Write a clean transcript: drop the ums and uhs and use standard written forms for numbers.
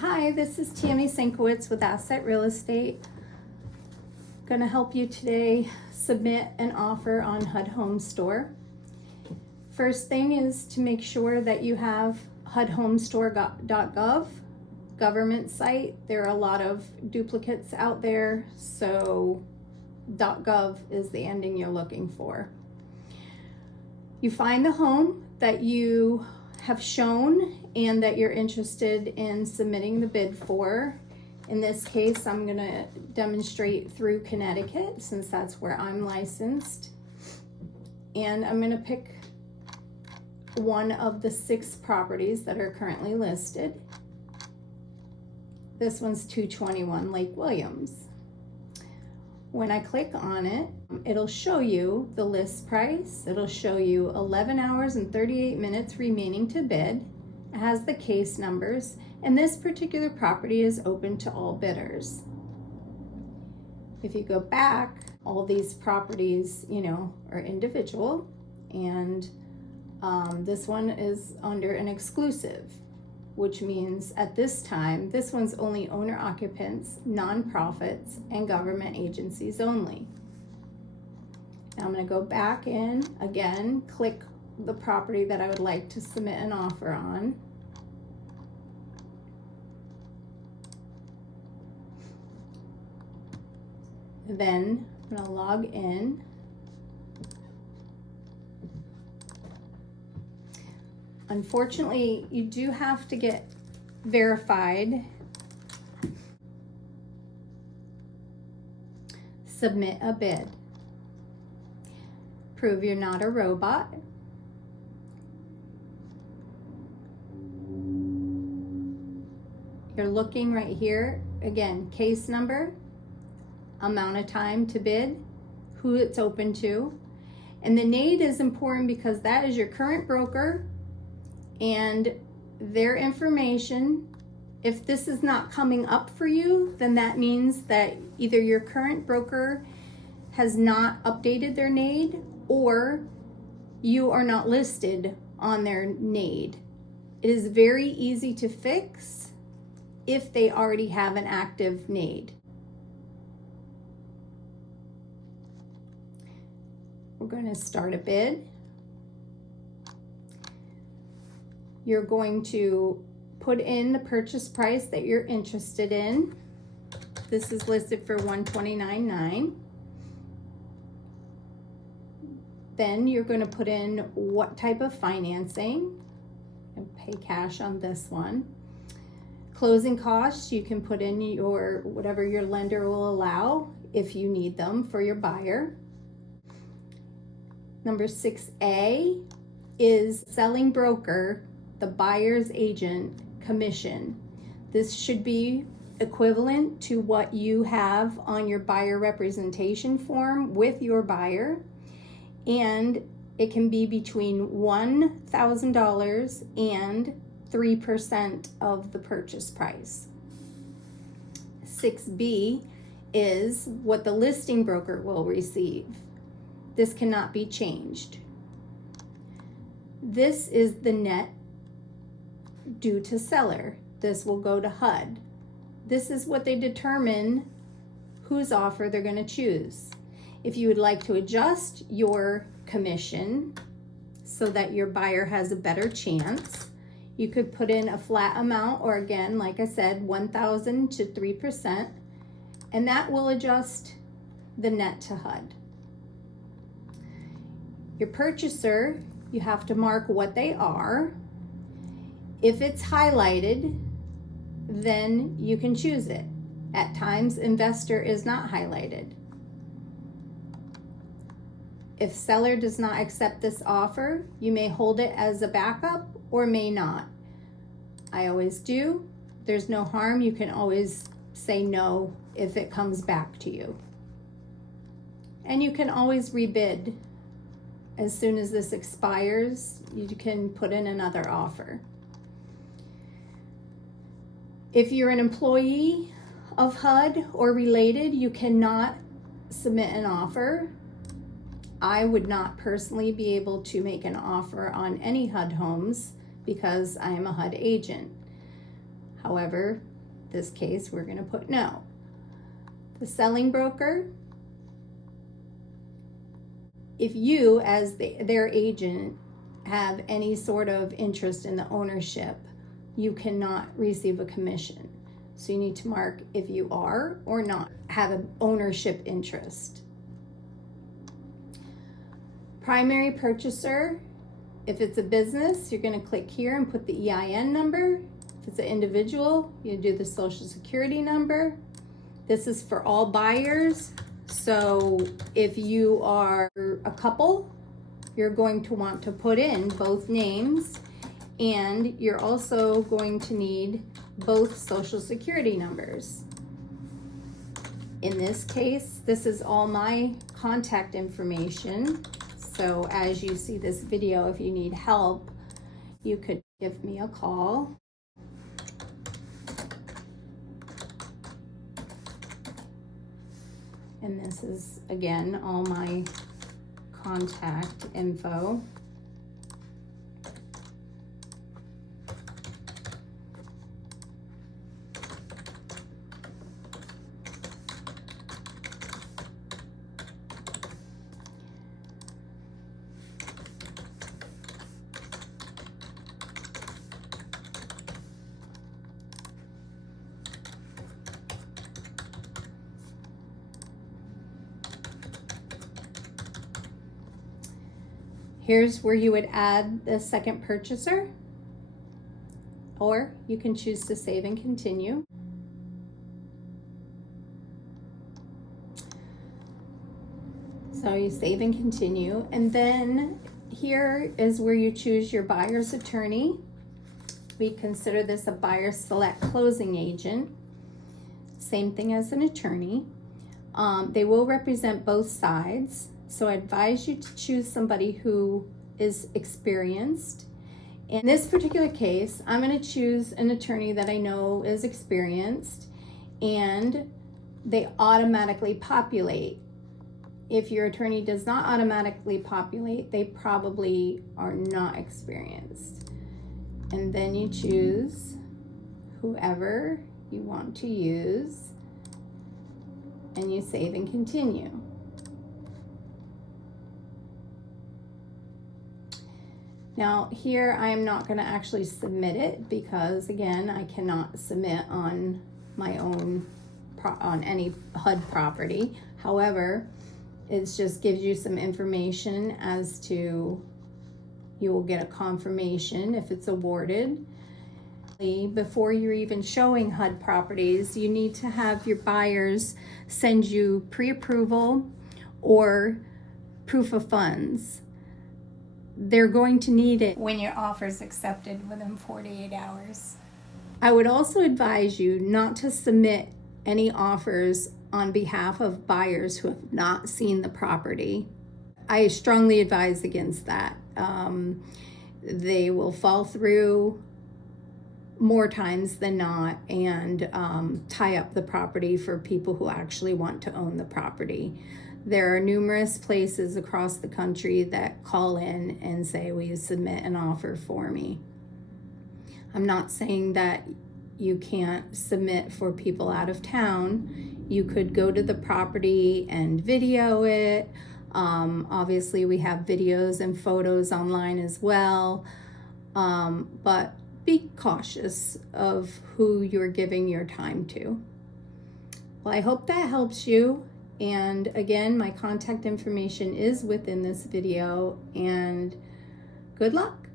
Hi, this is Tammy Senkewitcz with Asset Real Estate. Going to help you today submit an offer on HUD-Homestore. First thing is to make sure that you have HUDHomestore.gov government site. There are a lot of duplicates out there, so .gov is the ending you're looking for. You find the home that you have shown and that you're interested in submitting the bid for. In this case, I'm going to demonstrate through Connecticut since that's where I'm licensed. And I'm going to pick one of the 6 properties that are currently listed. This one's 221 Lake Williams. When I click on it, it'll show you the list price. It'll show you 11 hours and 38 minutes remaining to bid. It has the case numbers, and this particular property is open to all bidders. If you go back, all these properties, are individual, and this one is under an exclusive, which means at this time, this one's only owner-occupants, nonprofits, and government agencies only. Now I'm going to go back in, again, click the property that I would like to submit an offer on. Then I'm going to log in. Unfortunately, you do have to get verified. Submit a bid. Prove you're not a robot. You're looking right here, again, case number, amount of time to bid, who it's open to, and the NAID is important because that is your current broker and their information. If this is not coming up for you, then that means that either your current broker has not updated their NAID or you are not listed on their NAID. It is very easy to fix if they already have an active NAID. We're going to start a bid. You're going to put in the purchase price that you're interested in. This is listed for $129,900. Then you're going to put in what type of financing and pay cash on this one. Closing costs, you can put in your whatever your lender will allow if you need them for your buyer. Number 6A is selling broker, the buyer's agent commission. This should be equivalent to what you have on your buyer representation form with your buyer, and it can be between $1,000 and 3% of the purchase price. 6B is what the listing broker will receive. This cannot be changed. This is the net due to seller. This will go to HUD. This is what they determine whose offer they're going to choose. If you would like to adjust your commission so that your buyer has a better chance, you could put in a flat amount, or again, like I said, 1,000 to 3%, and that will adjust the net to HUD. Your purchaser, you have to mark what they are. If it's highlighted, then you can choose it. At times, investor is not highlighted. If seller does not accept this offer, you may hold it as a backup or may not. I always do. There's no harm. You can always say no if it comes back to you. And you can always rebid. As soon as this expires, you can put in another offer. If you're an employee of HUD or related, you cannot submit an offer. I would not personally be able to make an offer on any HUD homes because I am a HUD agent. However, this case, we're going to put no. The selling broker, if you as their agent have any sort of interest in the ownership, you cannot receive a commission. So you need to mark if you are or not have an ownership interest. Primary purchaser, if it's a business, you're going to click here and put the EIN number. If it's an individual, you do the social security number. This is for all buyers. So if you are a couple, you're going to want to put in both names, and you're also going to need both social security numbers. In this case, this is all my contact information. So as you see this video, if you need help, you could give me a call. And this is, again, all my contact info. Here's where you would add the second purchaser, or you can choose to save and continue. So you save and continue, and then here is where you choose your buyer's attorney. We consider this a buyer select closing agent. Same thing as an attorney. They will represent both sides. So I advise you to choose somebody who is experienced. In this particular case, I'm going to choose an attorney that I know is experienced, and they automatically populate. If your attorney does not automatically populate, they probably are not experienced. And then you choose whoever you want to use, and you save and continue. Now here I am not going to actually submit it because, again, I cannot submit on my own on any HUD property. However, it just gives you some information as to, you will get a confirmation if it's awarded. Before you're even showing HUD properties, you need to have your buyers send you pre-approval or proof of funds. They're going to need it when your offer is accepted within 48 hours. I would also advise you not to submit any offers on behalf of buyers who have not seen the property. I strongly advise against that. They will fall through more times than not and tie up the property for people who actually want to own the property. There are numerous places across the country that call in and say, will you submit an offer for me? I'm not saying that you can't submit for people out of town. You could go to the property and video it. Obviously we have videos and photos online as well, but be cautious of who you're giving your time to. Well, I hope that helps you. And again, my contact information is within this video, and good luck.